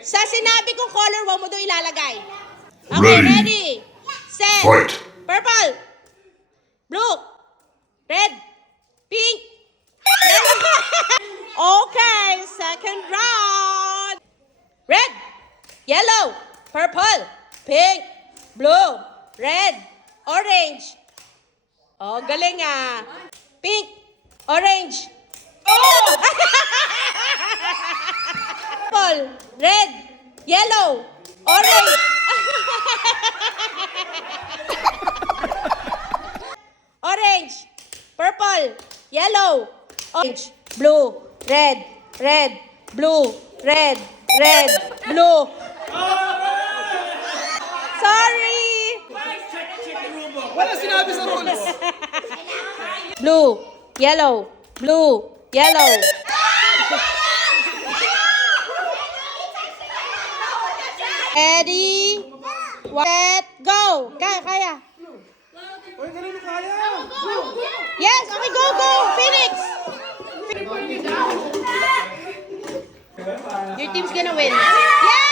Sa sinabi kong color, wag mo doon ilalagay. Okay, ready. Set. Fight. Purple. Blue. Red. Pink. Okay, second round. Red. Yellow. Purple. Pink. Blue. Red. Orange. Oh, galing ah. Pink. Orange. Oh! Purple. Red. Yellow. Orange. Orange, purple, yellow, orange, blue, red, red, blue, red, red, blue. Sorry. Wala sinabi sa rules. Blue, yellow, blue, yellow. Ready, set, go. Kaya. Uy, kanina kaya. Yes, okay, go, Phoenix. Your team's gonna win. Yeah!